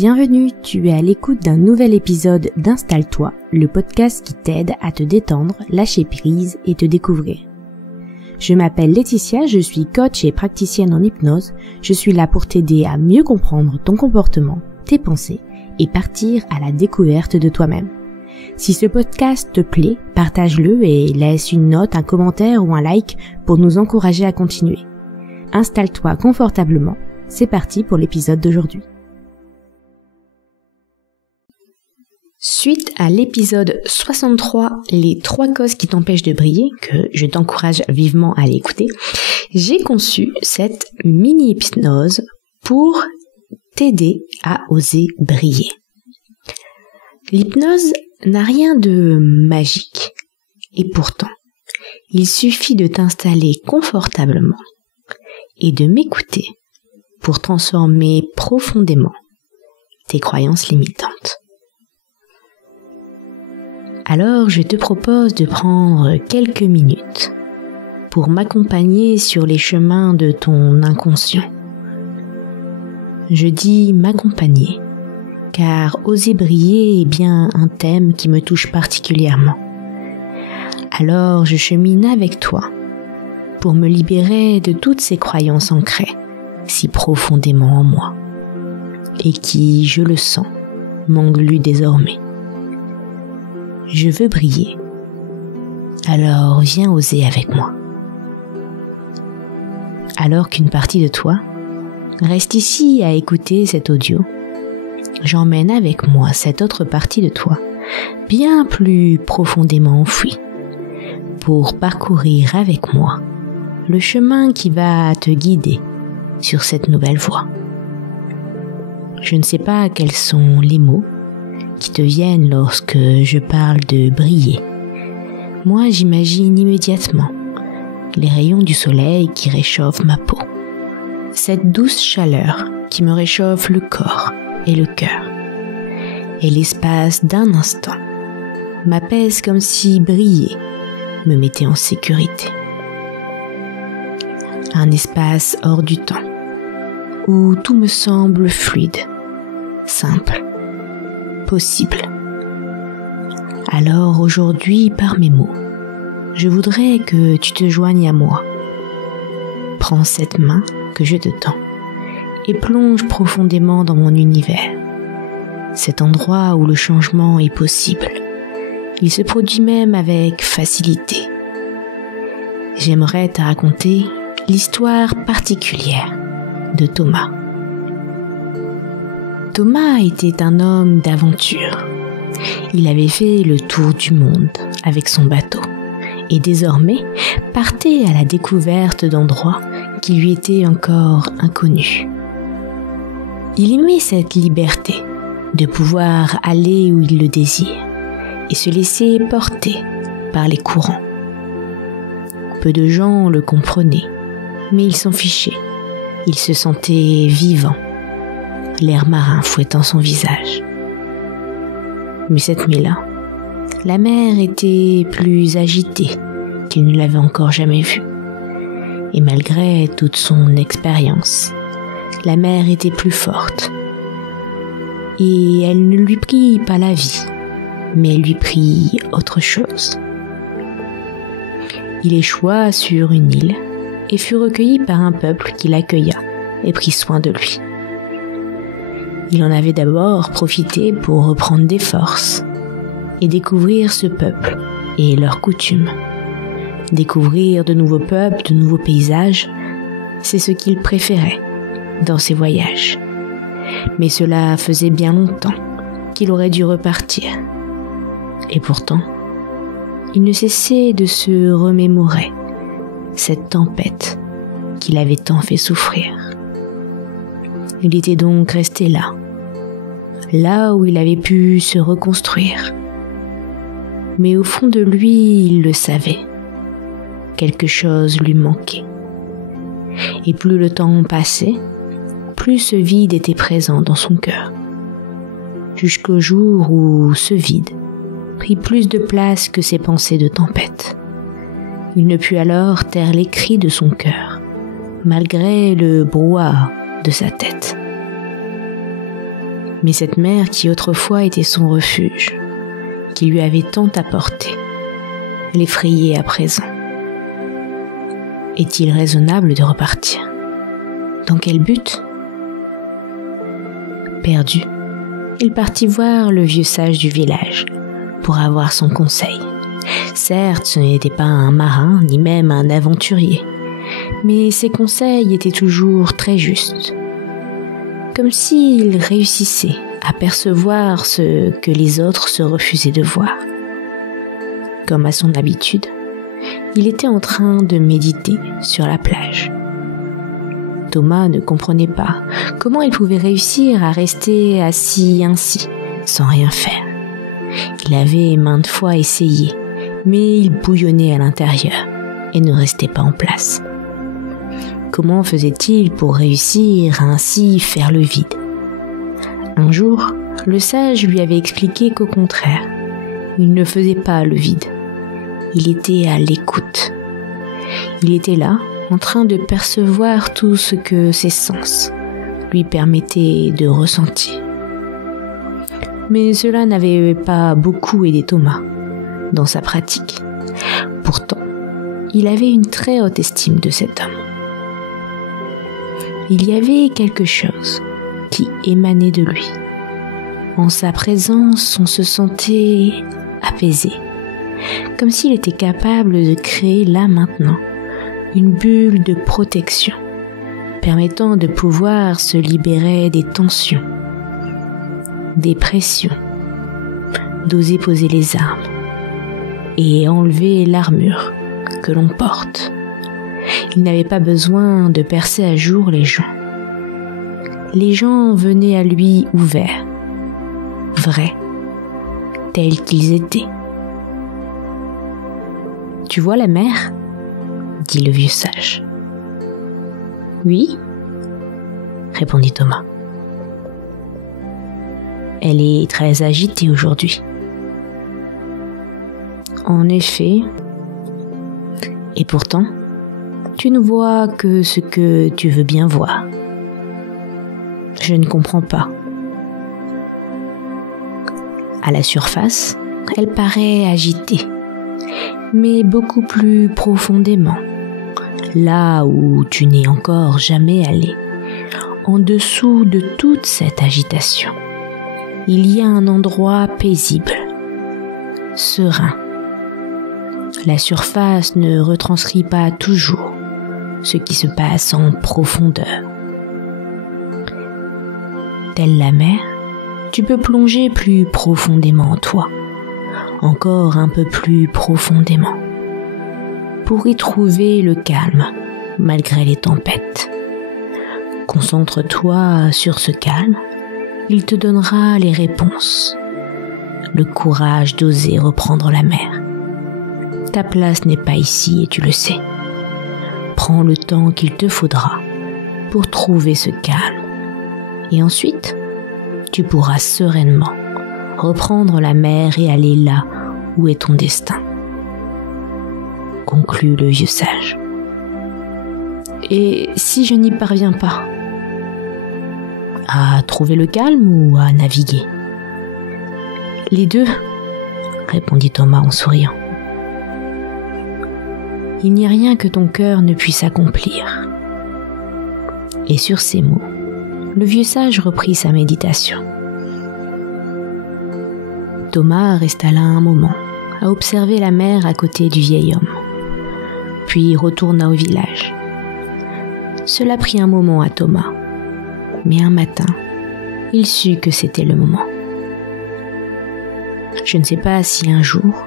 Bienvenue, tu es à l'écoute d'un nouvel épisode d'Installe-toi, le podcast qui t'aide à te détendre, lâcher prise et te découvrir. Je m'appelle Laetitia, je suis coach et praticienne en hypnose. Je suis là pour t'aider à mieux comprendre ton comportement, tes pensées et partir à la découverte de toi-même. Si ce podcast te plaît, partage-le et laisse une note, un commentaire ou un like pour nous encourager à continuer. Installe-toi confortablement, c'est parti pour l'épisode d'aujourd'hui. Suite à l'épisode 63, les 3 causes qui t'empêchent de briller, que je t'encourage vivement à aller écouter, j'ai conçu cette mini-hypnose pour t'aider à oser briller. L'hypnose n'a rien de magique, et pourtant, il suffit de t'installer confortablement et de m'écouter pour transformer profondément tes croyances limitantes. Alors, je te propose de prendre quelques minutes pour m'accompagner sur les chemins de ton inconscient. Je dis m'accompagner, car oser briller est bien un thème qui me touche particulièrement. Alors, je chemine avec toi pour me libérer de toutes ces croyances ancrées si profondément en moi et qui, je le sens, m'engluent désormais. Je veux briller, alors viens oser avec moi. Alors qu'une partie de toi reste ici à écouter cet audio, j'emmène avec moi cette autre partie de toi, bien plus profondément enfouie, pour parcourir avec moi le chemin qui va te guider sur cette nouvelle voie. Je ne sais pas quels sont les mots qui te viennent lorsque je parle de briller. Moi, j'imagine immédiatement les rayons du soleil qui réchauffent ma peau. Cette douce chaleur qui me réchauffe le corps et le cœur. Et l'espace d'un instant m'apaise comme si briller me mettait en sécurité. Un espace hors du temps, où tout me semble fluide, simple, possible. Alors aujourd'hui, par mes mots, je voudrais que tu te joignes à moi. Prends cette main que je te tends et plonge profondément dans mon univers. Cet endroit où le changement est possible. Il se produit même avec facilité. J'aimerais te raconter l'histoire particulière de Thomas. Thomas était un homme d'aventure. Il avait fait le tour du monde avec son bateau et désormais partait à la découverte d'endroits qui lui étaient encore inconnus. Il aimait cette liberté de pouvoir aller où il le désire et se laisser porter par les courants. Peu de gens le comprenaient, mais il s'en fichait. Il se sentait vivant, l'air marin fouettant son visage. Mais cette nuit-là, la mer était plus agitée qu'il ne l'avait encore jamais vue. Et malgré toute son expérience, la mer était plus forte. Et elle ne lui prit pas la vie, mais elle lui prit autre chose. Il échoua sur une île et fut recueilli par un peuple qui l'accueilla et prit soin de lui. Il en avait d'abord profité pour reprendre des forces et découvrir ce peuple et leurs coutumes. Découvrir de nouveaux peuples, de nouveaux paysages, c'est ce qu'il préférait dans ses voyages. Mais cela faisait bien longtemps qu'il aurait dû repartir. Et pourtant, il ne cessait de se remémorer cette tempête qui l'avait tant fait souffrir. Il était donc resté là où il avait pu se reconstruire. Mais au fond de lui, il le savait. Quelque chose lui manquait. Et plus le temps passait, plus ce vide était présent dans son cœur. Jusqu'au jour où ce vide prit plus de place que ses pensées de tempête. Il ne put alors taire les cris de son cœur, malgré le brouhaha de sa tête. Mais cette mer qui autrefois était son refuge, qui lui avait tant apporté, l'effrayait à présent. Est-il raisonnable de repartir? Dans quel but? Perdu, il partit voir le vieux sage du village pour avoir son conseil. Certes, ce n'était pas un marin, ni même un aventurier, mais ses conseils étaient toujours très justes. Comme s'il réussissait à percevoir ce que les autres se refusaient de voir. Comme à son habitude, il était en train de méditer sur la plage. Thomas ne comprenait pas comment il pouvait réussir à rester assis ainsi, sans rien faire. Il avait maintes fois essayé, mais il bouillonnait à l'intérieur et ne restait pas en place. Comment faisait-il pour réussir à ainsi faire le vide? Un jour, le sage lui avait expliqué qu'au contraire, il ne faisait pas le vide. Il était à l'écoute. Il était là, en train de percevoir tout ce que ses sens lui permettaient de ressentir. Mais cela n'avait pas beaucoup aidé Thomas dans sa pratique. Pourtant, il avait une très haute estime de cet homme. Il y avait quelque chose qui émanait de lui. En sa présence, on se sentait apaisé, comme s'il était capable de créer là maintenant une bulle de protection, permettant de pouvoir se libérer des tensions, des pressions, d'oser poser les armes et enlever l'armure que l'on porte. Il n'avait pas besoin de percer à jour les gens. Les gens venaient à lui ouverts, vrais, tels qu'ils étaient. « Tu vois la mer ?» dit le vieux sage. « Oui, » répondit Thomas. « Elle est très agitée aujourd'hui. » En effet, et pourtant, tu ne vois que ce que tu veux bien voir. Je ne comprends pas. À la surface, elle paraît agitée, mais beaucoup plus profondément, là où tu n'es encore jamais allé, en dessous de toute cette agitation, il y a un endroit paisible, serein. La surface ne retranscrit pas toujours ce qui se passe en profondeur. Telle la mer, tu peux plonger plus profondément en toi, encore un peu plus profondément, pour y trouver le calme malgré les tempêtes. Concentre-toi sur ce calme, il te donnera les réponses, le courage d'oser reprendre la mer. Ta place n'est pas ici et tu le sais. Prends le temps qu'il te faudra pour trouver ce calme. Et ensuite, tu pourras sereinement reprendre la mer et aller là où est ton destin. Conclut le vieux sage. Et si je n'y parviens pas? À trouver le calme ou à naviguer? Les deux, répondit Thomas en souriant. Il n'y a rien que ton cœur ne puisse accomplir. Et sur ces mots, le vieux sage reprit sa méditation. Thomas resta là un moment, à observer la mer à côté du vieil homme, puis retourna au village. Cela prit un moment à Thomas, mais un matin, il sut que c'était le moment. Je ne sais pas si un jour,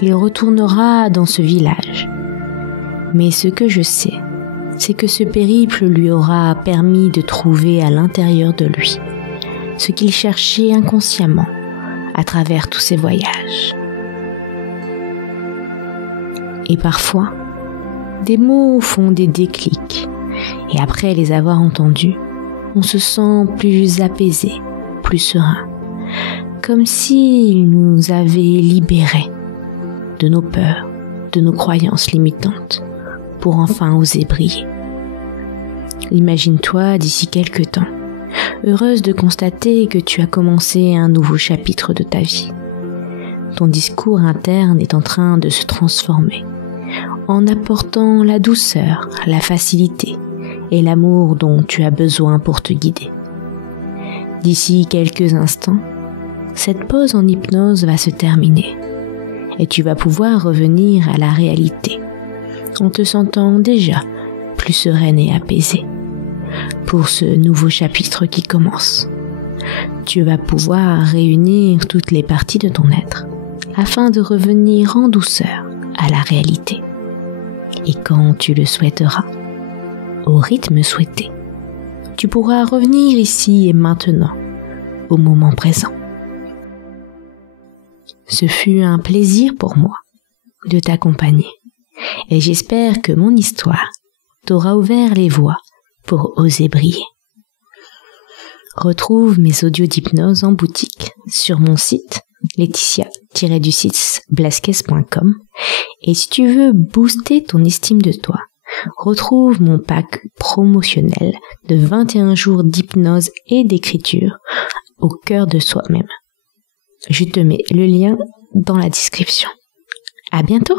il retournera dans ce village, mais ce que je sais, c'est que ce périple lui aura permis de trouver à l'intérieur de lui ce qu'il cherchait inconsciemment à travers tous ses voyages. Et parfois, des mots font des déclics, et après les avoir entendus, on se sent plus apaisé, plus serein, comme s'ils nous avaient libérés de nos peurs, de nos croyances limitantes, pour enfin oser briller. Imagine-toi d'ici quelque temps, heureuse de constater que tu as commencé un nouveau chapitre de ta vie. Ton discours interne est en train de se transformer, en apportant la douceur, la facilité et l'amour dont tu as besoin pour te guider. D'ici quelques instants, cette pause en hypnose va se terminer et tu vas pouvoir revenir à la réalité en te sentant déjà plus sereine et apaisée pour ce nouveau chapitre qui commence. Tu vas pouvoir réunir toutes les parties de ton être afin de revenir en douceur à la réalité. Et quand tu le souhaiteras, au rythme souhaité, tu pourras revenir ici et maintenant, au moment présent. Ce fut un plaisir pour moi de t'accompagner et j'espère que mon histoire t'aura ouvert les voies pour oser briller. Retrouve mes audios d'hypnose en boutique sur mon site laetitia-blasquez.com et si tu veux booster ton estime de toi, retrouve mon pack promotionnel de 21 jours d'hypnose et d'écriture au cœur de soi-même. Je te mets le lien dans la description. À bientôt!